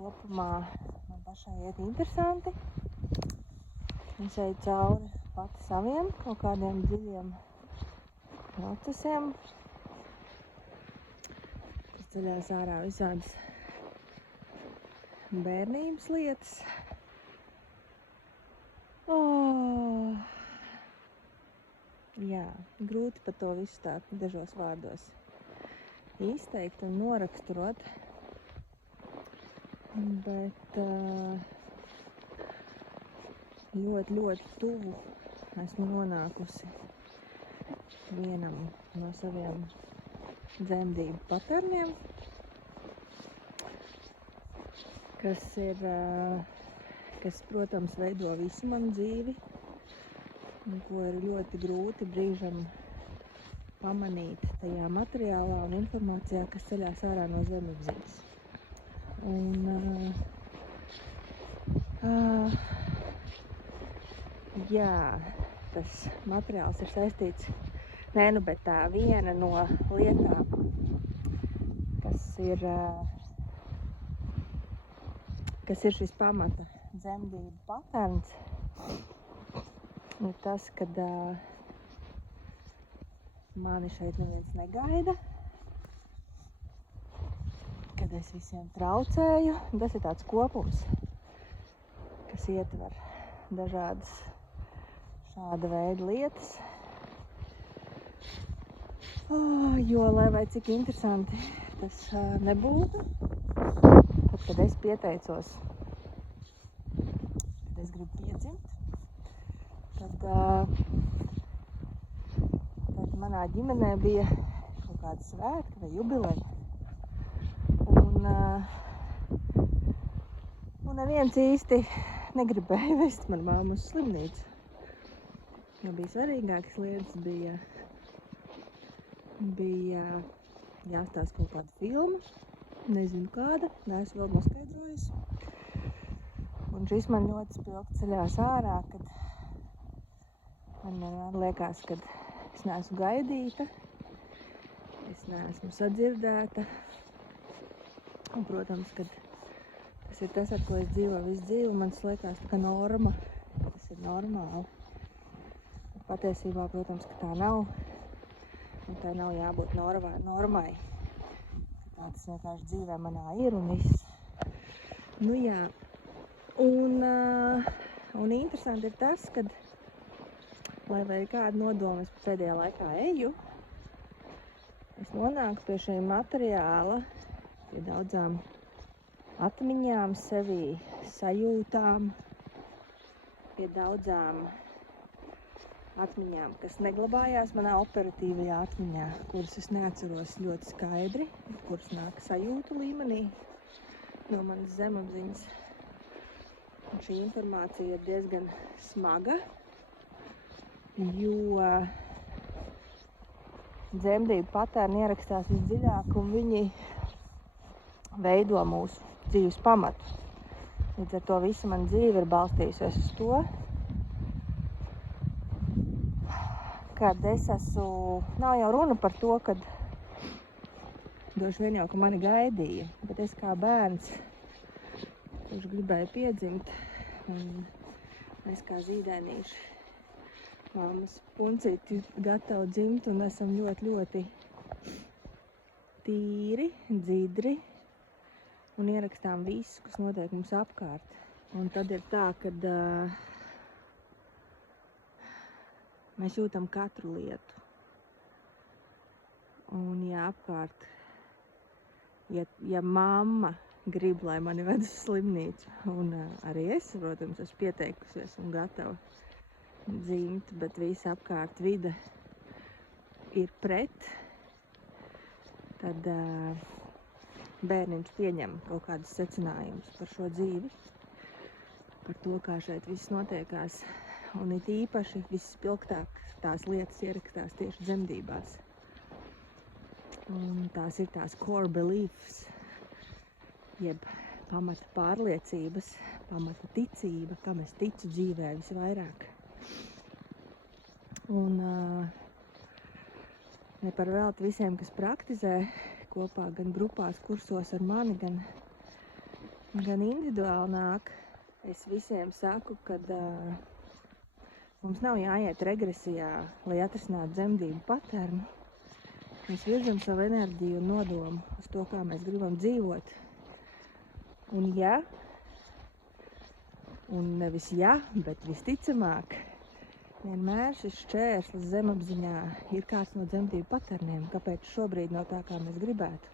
kopumā man pašai iet interesanti. Es eju cauri pati saviem kaut kādiem dziļiem procesiem. Tas ceļās ārā visādas bērnības lietas. Jā, grūti par to visu tā dažos vārdos izteikt un noraksturot, bet ļoti tuvu esmu nonākusi vienam no saviem dzemdību paterniem, kas, protams, veido visu manu dzīvi, un ko ir ļoti grūti brīžam pamanīt tajā materiālā un informācijā, kas ceļās ārā no zemapziņas. Un, jā, tas materiāls ir saistīts, bet tā viena no lietām, kas ir šis pamata dzemdību paterns, ir tas, kad mani šeit neviens negaida, kad es visiem traucēju. Tas ir tāds kopums, kas ietver dažādas šāda veida lietas. Jo, lai vai cik interesanti tas nebūtu, tad, kad es pieteicos, kad es gribu piedzimt, tad manā ģimenē bija kaut kāda svētki vai jubileja. Un neviens īsti negribēja vest manu mammu uz slimnīcu. Jo bija svarīgākas lietas, bija jāstāsta kaut kāda filma, nezinu kāda, neesmu vēl noskaidrojusi. Un šis man ļoti spilgti ceļās ārā, kad man vienmēr liekas, kad es neesmu gaidīta, es neesmu sadzirdēta. Un, protams, kad tas ir tas, ar ko es dzīvoju visu dzīvi, man liekas tā kā norma, ka tas ir normāli. Un patiesībā, protams, ka tā nav. Un tā nav jābūt normai. Tā tas vienkārši dzīvē manā ir un viss. Nu jā. Un interesanti ir tas, kad lai vai kādu nodomu es pēdējā laikā eju, es nonāku pie šī materiāla, pie daudzām atmiņām sevī, sajūtām, pie daudzām atmiņām, kas neglabājās manā operatīvajā atmiņā, kuras es neatceros ļoti skaidri, kuras nāk sajūtu līmenī no manas zemapziņas. Un šī informācija ir diezgan smaga, jo dzemdību paterni ierakstās visdziļāk un viņi veido mūsu dzīves pamatu. Līdz ar to visa mana dzīve ir balstījusies uz to, kad es esmu, nav jau runa par to, kad droši vien jau, ka mani gaidīja, bet es kā bērns, kurš gribēja piedzimt, un mēs kā zīdainīši mammas puncīti gatavi dzimt un esam ļoti tīri, dzidri un ierakstām visu, kas notiek mums apkārt. Un tad ir tā, kad mēs jūtam katru lietu. Un ja apkārt, ja mamma grib, lai mani ved uz slimnīcu, un arī es, protams, esmu pieteikusies un gatava dzimt, bet visa apkārt vide ir pret, tad bērniņš pieņem kaut kādus secinājumus par šo dzīvi, par to, kā šeit viss notiekās, un it īpaši visspilgtāk tās lietas ierakstās tieši dzemdībās. Un tās ir tās core beliefs, jeb pamata pārliecības, pamata ticība, kam es ticu dzīvē visvairāk. Un ne par velti visiem, kas praktizē kopā gan grupās, kursos ar mani, gan gan individuāli nāk. Es visiem saku, kad mums nav jāiet regresijā, lai atrisinātu dzemdību paternu. Mēs virzam savu enerģiju un nodomu uz to, kā mēs gribam dzīvot. Un un nevis bet visticamāk, vienmēr šis šķērslis zemapziņā ir kāds no dzemdību paterniem, kāpēc šobrīd no tā, kā mēs gribētu.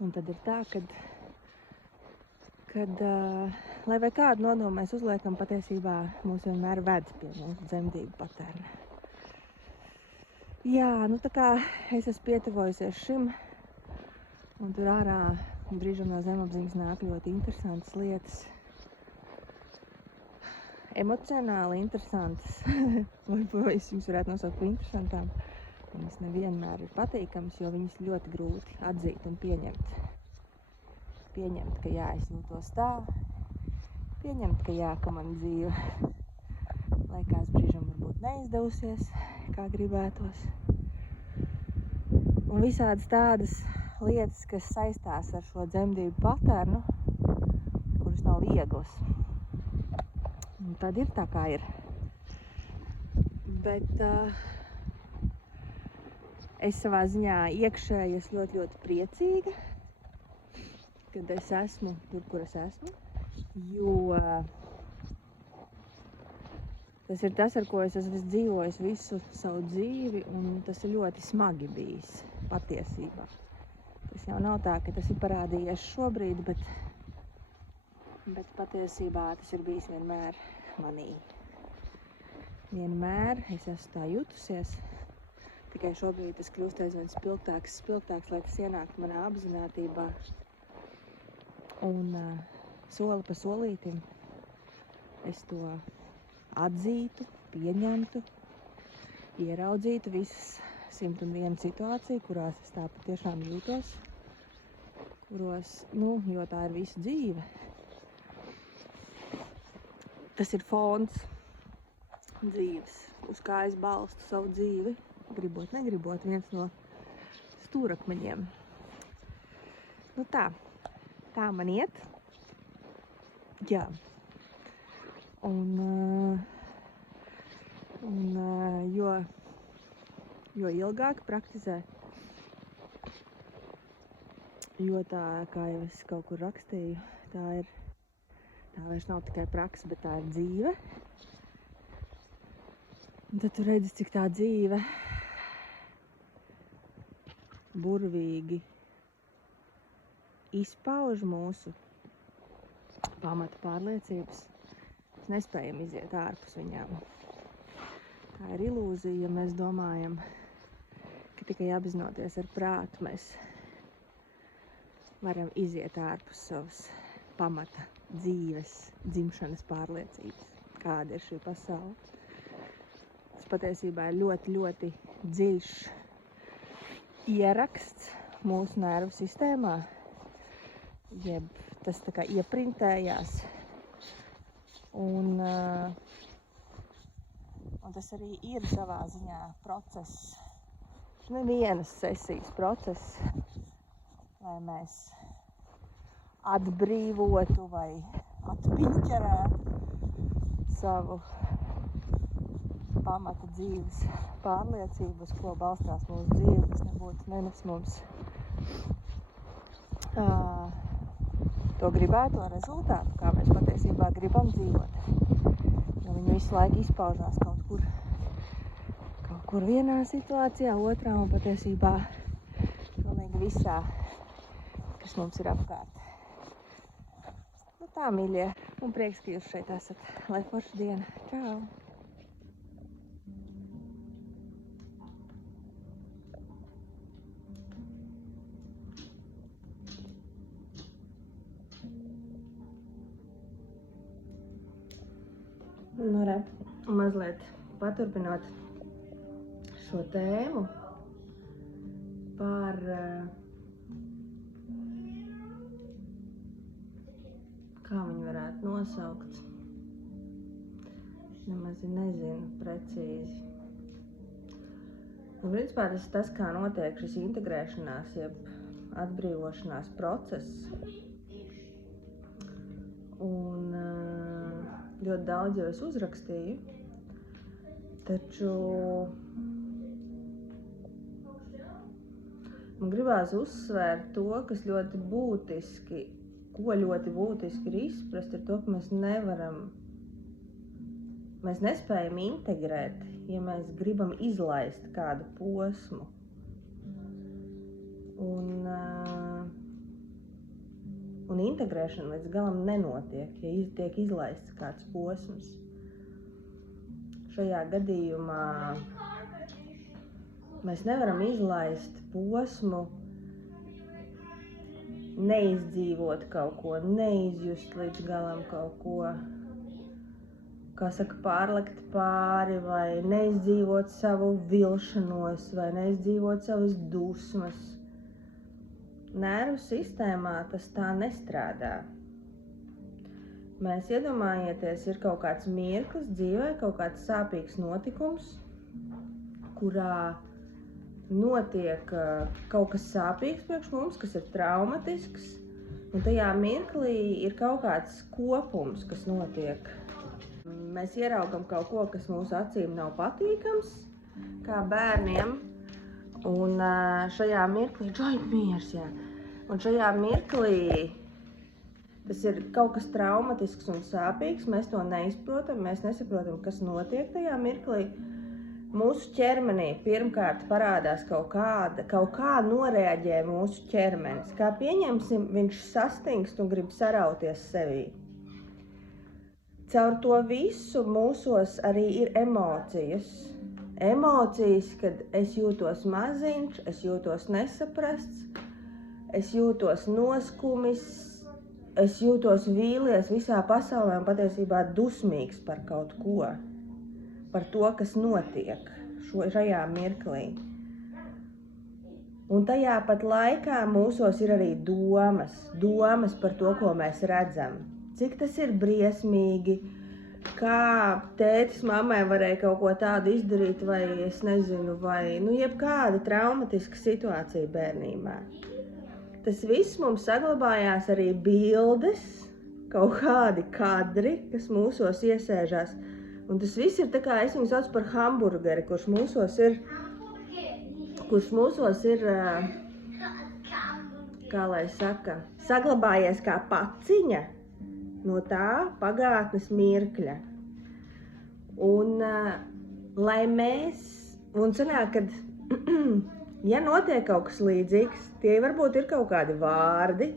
Un tad ir tā, kad lai vai kādu nodomu mēs uzliekam, patiesībā mūs vienmēr ved pie mūsu dzemdību paterna. Jā, tā kā es esmu pietuvojusies šim, un tur ārā brīžam no zemapziņas nāk ļoti interesantas lietas. Emocionāli interesantas, varbūt es jums varētu nosaukt par interesantām. Viņas nevienmēr ir patīkamas, jo viņas ļoti grūti atzīt un pieņemt. Pieņemt, ka es jūtos tā, pieņemt, ka man dzīve liekas brīžam varbūt neizdevusies, kā gribētos. Un visādas tādas lietas, kas saistās ar šo dzemdību paternu, kuras nav vieglas. Un tad ir tā, kā ir. Bet es savā ziņā iekšēji esmu ļoti, ļoti priecīga, kad es esmu tur, kur es esmu, jo tas ir tas, ar ko es esmu dzīvojis visu savu dzīvi, un tas ir ļoti smagi bijis patiesībā. Tas jau nav tā, ka tas ir parādījies šobrīd, bet patiesībā tas ir bijis vienmēr manī. Vienmēr es esmu tā jutusies, tikai šobrīd tas kļūst aizvien spilgtāks, lai tas ienāktu manā apzinātībā. Un soli pa solītim es to atzītu, pieņemtu, ieraudzītu visas 101 situāciju, kurās es tā patiešām jūtos, kuros, jo tā ir visa dzīve. Tas ir fons dzīves, uz kā es balstu savu dzīvi, gribot, negribot, viens no stūrakmeņiem. Tā man iet. Jā. Un jo ilgāk praktizē, jo tā, kā jau es kaut kur rakstīju, tā vairs nav tikai praksa, bet tā ir dzīve. Un tad tu redzi, cik tā dzīve burvīgi izpauž mūsu pamata pārliecības. Mēs nespējam iziet ārpus viņām. Tā ir ilūzija, ja mēs domājam, ka tikai apzinoties ar prātu mēs varam iziet ārpus savas pamata dzīves, dzimšanas pārliecības, kāda ir šī pasaule. Tas patiesībā ir ļoti, ļoti dziļš ieraksts mūsu nervu sistēmā, jeb tas tā kā ieprintējās. Un tas arī ir savā ziņā process, nevienas sesijas process, lai mēs atbrīvotu vai atpiņķerētu savu pamata dzīves pārliecību, uz ko balstās mūsu dzīve, kas nebūtu nenes mums to gribēto rezultātu, kā mēs patiesībā gribam dzīvot. Jo viņi visu laiku izpaužās kaut kur vienā situācijā, otrā un patiesībā pilnīgi visā, kas mums ir apkārt. Tā, mīļie, un prieks, ka jūs šeit esat. Lai forša diena. Čau! Mazliet paturpinot šo tēmu par kā viņu varētu nosaukt. Nemaz nezinu precīzi. Principā tas ir tas, kā notiek šis integrēšanās, jeb atbrīvošanās process. un ļoti daudz jau es uzrakstīju, taču man gribās uzsvērt to, kas ļoti būtiski, ko ļoti būtiski ir izprast, ir to, ka mēs nespējam integrēt, ja mēs gribam izlaist kādu posmu. Un integrēšana līdz galam nenotiek, ja tiek izlaists kāds posms. Šajā gadījumā mēs nevaram izlaist posmu, neizdzīvot kaut ko, neizjust līdz galam kaut ko, kā saka, pārlekt pāri, vai neizdzīvot savu vilšanos, vai neizdzīvot savas dusmas. Nervu sistēmā tas tā nestrādā. Mēs iedomājieties, ir kaut kāds mirklis dzīvē, kaut kāds sāpīgs notikums, kurā notiek kaut kas sāpīgs priekš mums, kas ir traumatisks, un tajā mirklī ir kaut kāds kopums, kas notiek. Mēs ieraugam kaut ko, kas mūsu acīm nav patīkams, kā bērniem, un šajā mirklī, un šajā mirklī tas ir kaut kas traumatisks un sāpīgs, mēs to neizprotam, mēs nesaprotam, kas notiek tajā mirklī. Mūsu ķermenī pirmkārt parādās kaut kā noreaģē mūsu ķermenis. Kā pieņemsim, viņš sastingst un grib sarauties sevī. Caur to visu mūsos arī ir emocijas. Emocijas, kad es jūtos maziņš, es jūtos nesaprasts, es jūtos noskumis, es jūtos vīlies visā pasaulē un patiesībā dusmīgs par kaut ko. Par to, kas notiek šajā mirklī. Un tajā pat laikā mūsos ir arī domas par to, ko mēs redzam. Cik tas ir briesmīgi, kā tētis mammai varēja kaut ko tādu izdarīt, vai es nezinu, vai jebkāda traumatiska situācija bērnībā. Tas viss mums saglabājās arī bildes, kaut kādi kadri, kas mūsos iesēžās. Un tas viss ir tā kā, es viņu saucu par hamburgeri, kurš mūsos ir, kā lai saka, saglabājies kā paciņa no tā pagātnes mirkļa. Un sanāk, kad, ja notiek kaut kas līdzīgs, tie varbūt ir kaut kādi vārdi,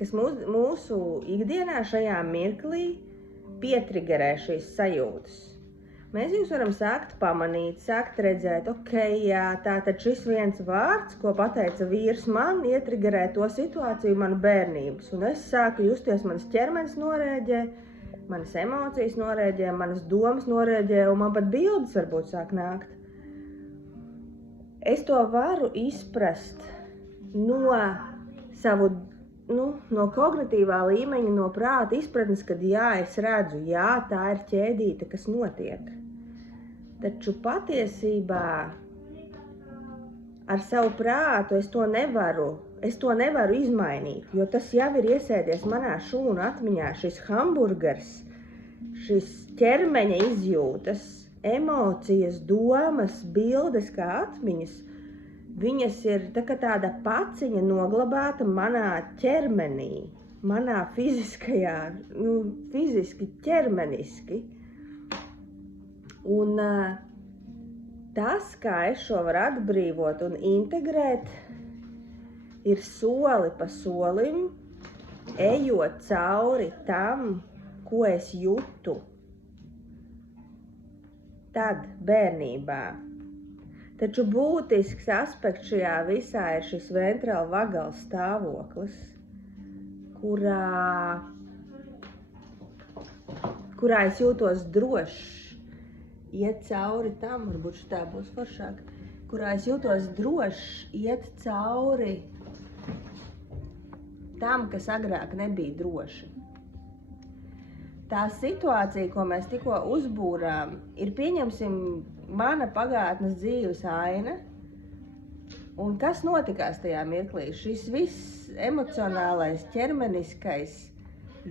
kas mūsu ikdienā šajā mirklī pietrigerē šīs sajūtas. Mēs viņus varam sākt pamanīt, sākt redzēt, tātad šis viens vārds, ko pateica vīrs man, ietrigerē to situāciju manu bērnības. Un es sāku justies, manas ķermenis norēģē, manas emocijas norēģē, manas domas norēģē, un man pat bildes varbūt sāk nākt. Es to varu izprast no kognitīvā līmeņa, no prāta izpratnes, kad es redzu, tā ir ķēdīte, kas notiek. Taču patiesībā ar savu prātu es to nevaru izmainīt, jo tas jau ir iesēdies manā šūnu atmiņā, šis hamburgers, šis ķermeņa izjūtas, emocijas, domas, bildes kā atmiņas. Viņas ir tāda paciņa noglabāta manā ķermenī, manā fiziski ķermeniski. Un tas, kā es šo varu atbrīvot un integrēt, ir soli pa solim, ejot cauri tam, ko es jūtu. Tad bērnībā. Taču būtisks aspekts šajā visā ir šis ventrāla vagals stāvoklis, kurā es jūtos drošs, iet cauri tam, varbūt šitā būs foršāk, kurā es jūtos drošs, iet cauri tam, kas agrāk nebija droši. Tā situācija, ko mēs tikko uzbūrām, ir, pieņemsim, mana pagātnes dzīves aina. Un kas notikās tajā mirklī? Šis viss emocionālais, ķermeniskais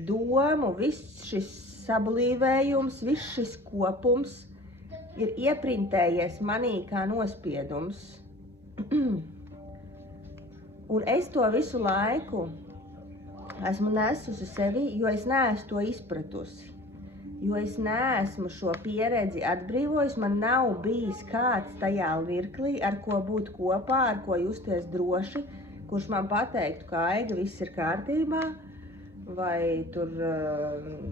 domu, viss šis sablīvējums, viss šis kopums ir ieprintējies manī kā nospiedums. Un es to visu laiku esmu nesusi sevi, jo es neesmu to izpratusi. Jo es neesmu šo pieredzi atbrīvojis, man nav bijis kāds tajā mirklī, ar ko būt kopā, ar ko justies droši, kurš man pateiktu, ka Aiga, viss ir kārtībā, vai tur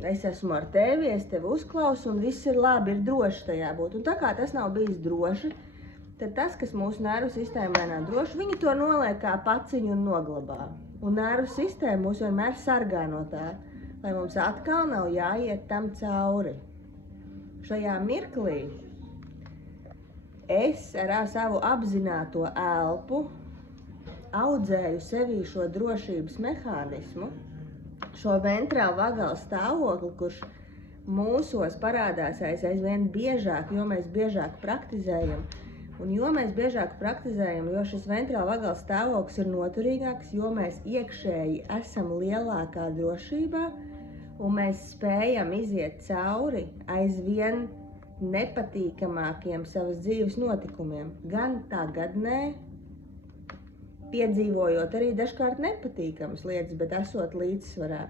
es esmu ar tevi, es tevi uzklausu un viss ir labi, ir droši tajā būt. Un tā kā tas nav bijis droši, tad tas, kas mūsu nervu sistēmā nav droši, viņi to noliek kā paciņu un noglabā. Un nervu sistēma mūs vienmēr sargā no tā, lai mums atkal nav jāiet tam cauri. Šajā mirklī es ar savu apzināto elpu audzēju sevī šo drošības mehānismu, šo ventrālu vagālu stāvokli, kurš mūsos parādās aizvien biežāk, jo mēs biežāk praktizējam. Un jo mēs biežāk praktizējam, jo šis ventrāla vagāla stāvoklis ir noturīgāks, jo mēs iekšēji esam lielākā drošībā, un mēs spējam iziet cauri aizvien nepatīkamākiem savas dzīves notikumiem. Gan tagadnē, piedzīvojot arī dažkārt nepatīkamas lietas, bet esot līdzsvarā.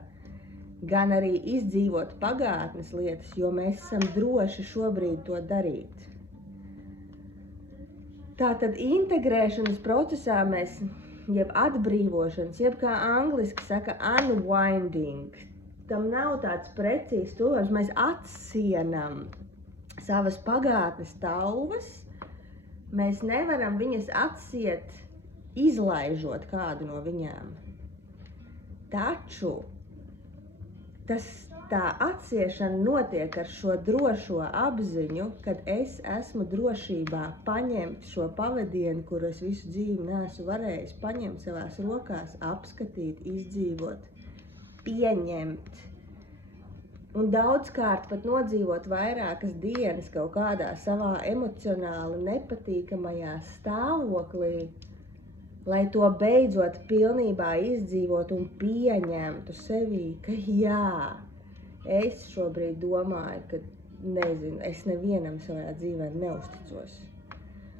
Gan arī izdzīvot pagātnes lietas, jo mēs esam droši šobrīd to darīt. Tātad integrēšanas procesā mēs, jeb atbrīvošanas, jeb kā angliski saka unwinding, tam nav tāds precīzs tulkojums, mēs atsienam savas pagātnes tauvas, mēs nevaram viņas atsiet, izlaižot kādu no viņām. Taču tā atsiešana notiek ar šo drošo apziņu, kad es esmu drošībā paņemt šo pavadienu, kuru es visu dzīvi neesmu varējis paņemt savās rokās, apskatīt, izdzīvot, pieņemt. Un daudzkārt pat nodzīvot vairākas dienas kaut kādā savā emocionāli nepatīkamajā stāvoklī, lai to beidzot pilnībā izdzīvot un pieņemtu sevī, ka jā, es šobrīd domāju, ka nezinu, es nevienam savā dzīvē neusticos.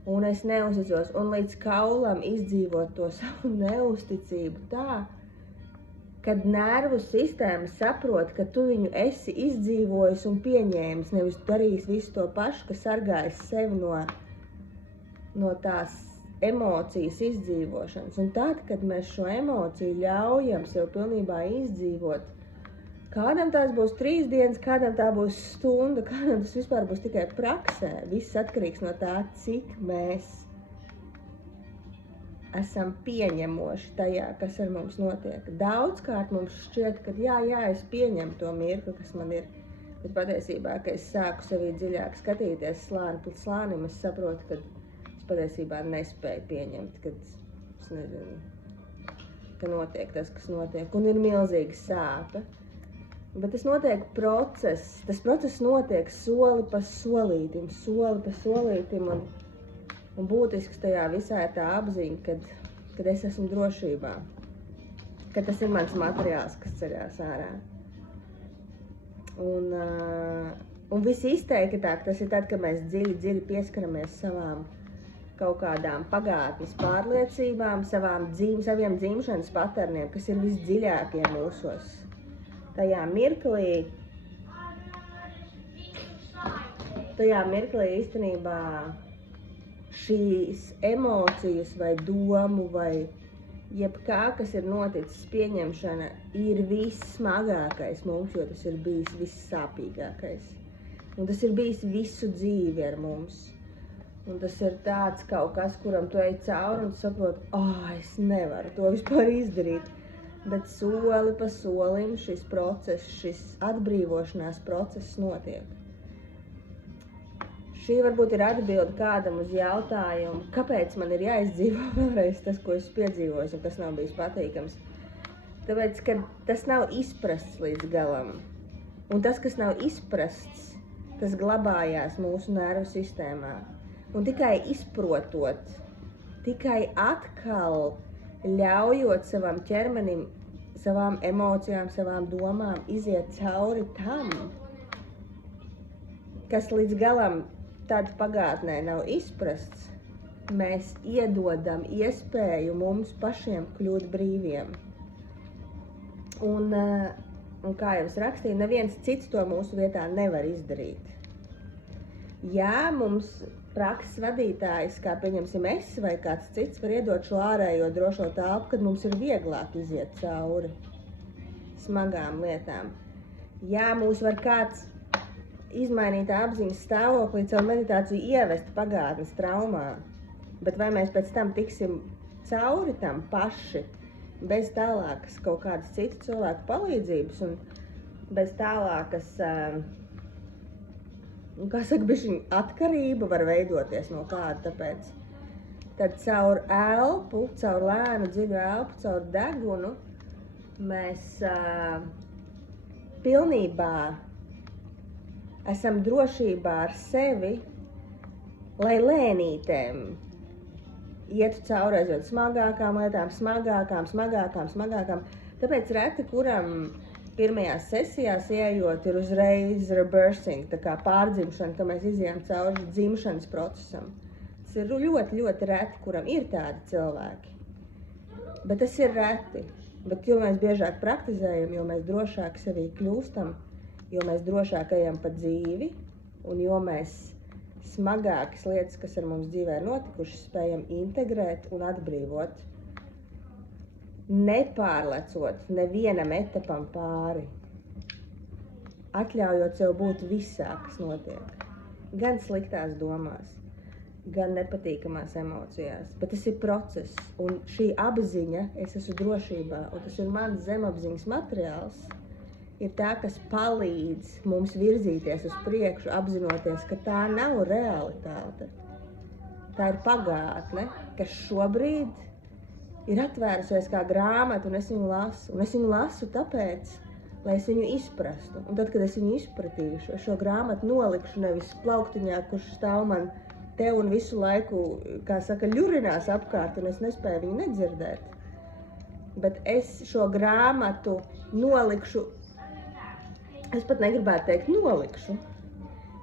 Un es neusticos, un līdz kaulam izdzīvot to savu neusticību tā, kad nervu sistēma saprot, ka tu viņu esi izdzīvojis un pieņēmis, nevis darījis visu to pašu, ka sargājis sevi no tās emocijas izdzīvošanas. Un tad, kad mēs šo emociju ļaujam sev pilnībā izdzīvot, kādam tās būs 3 dienas, kādam tā būs stunda, kādam tas vispār būs tikai praksē. Viss atkarīgs no tā, cik mēs esam pieņemoši tajā, kas ar mums notiek. Daudzkārt mums šķiet, ka jā, es pieņemu to mirkli, kas man ir. Bet patiesībā, ka es sāku sevī dziļāk skatīties slāni pēc slānim, es saprotu, ka es patiesībā nespēju pieņemt, kad es nezinu, ka notiek tas, kas notiek. Un ir milzīga sāpe. Bet tas notiek process. Tas process notiek soli pa solītim, un būtisks tajā visā ir tā apziņa, kad es esmu drošībā, ka tas ir mans materiāls, kas ceļās ārā. Un visizteiktāk tas ir tad, kad mēs dziļi pieskaramies savām kaut kādām pagātnes pārliecībām, saviem dzimšanas paterniem, kas ir visdziļākie mūsos. Tajā mirklī īstenībā šīs emocijas vai domu vai jebkā, kas ir noticis pieņemšana, ir vissmagākais mums, jo tas ir bijis vissāpīgākais. Un tas ir bijis visu dzīvi ar mums. Un tas ir tāds kaut kas, kuram tu ej cauri un saproti, es nevaru to vispār izdarīt. Bet soli pa solim šis process, šis atbrīvošanās process notiek. Šī varbūt ir atbilde kādam uz jautājumu, kāpēc man ir jāizdzīvo vēlreiz tas, ko esmu piedzīvojis un kas nav bijis patīkams. Tāpēc, ka tas nav izprasts līdz galam. Un tas, kas nav izprasts, tas glabājās mūsu nervu sistēmā. Un tikai izprotot, tikai atkal ļaujot savam ķermenim savām emocijām, savām domām, iziet cauri tam, kas līdz galam tad pagātnē nav izprasts, mēs iedodam iespēju mums pašiem kļūt brīviem. Un kā jau es rakstīju, neviens cits to mūsu vietā nevar izdarīt. Jā, mums prakses vadītājs, kā pieņemsim es vai kāds cits, var iedot šo ārējo drošo telpu, kad mums ir vieglāk iziet cauri smagām lietām. Jā, mūs var kāds izmainīt apziņas stāvoklī caur meditāciju ievest pagātnes traumām, bet vai mēs pēc tam tiksim cauri tam paši, bez tālākas kaut kādas citu cilvēku palīdzības un bez tālākas, kā saka, bišķiņ atkarība var veidoties no kāda, tāpēc tad caur elpu, caur lēnu, dziļu elpu, caur degunu mēs pilnībā esam drošībā ar sevi, lai lēnītēm ietu cauri aizvien smagākām lietām, smagākām. Tāpēc reti, kuram pirmajās sesijās ieejot, ir uzreiz rebirthing, tā kā pārdzimšana, ka mēs izejam cauri dzimšanas procesam. Tas ir ļoti, ļoti reti, kuram ir tādi cilvēki. Bet tas ir reti. Bet jo mēs biežāk praktizējam, jo mēs drošāk sevī kļūstam, jo mēs drošāk ejam pa dzīvi, un jo mēs smagākas lietas, kas ar mums dzīvē ir notikušas, spējam integrēt un atbrīvot, nepārlecot nevienam etapam pāri, atļaujot sev būt visā, kas notiek, gan sliktās domās, gan nepatīkamās emocijās, bet tas ir process, un šī apziņa, es esmu drošībā, un tas ir mans zemapziņas materiāls, ir tā, kas palīdz mums virzīties uz priekšu, apzinoties, ka tā nav realitāte. Tā ir pagātne, kas šobrīd ir atvērusies kā grāmata, un es viņu lasu. Un es viņu lasu tāpēc, lai es viņu izprastu. Un tad, kad es viņu izpratīšu, es šo grāmatu nolikšu nevis plauktiņā, kurš stāv man te un visu laiku, kā saka, ļurinās apkārt, un es nespēju viņu nedzirdēt. Bet es šo grāmatu nolikšu, es pat negribētu teikt nolikšu.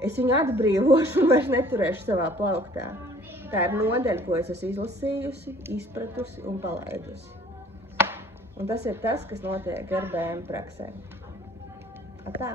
Es viņu atbrīvošu un vairs neturēšu savā plauktā. Tā ir nodeļa, ko es esmu izlasījusi, izpratusi un palaidusi. Un tas ir tas, kas notiek ar BM praksē. Tā.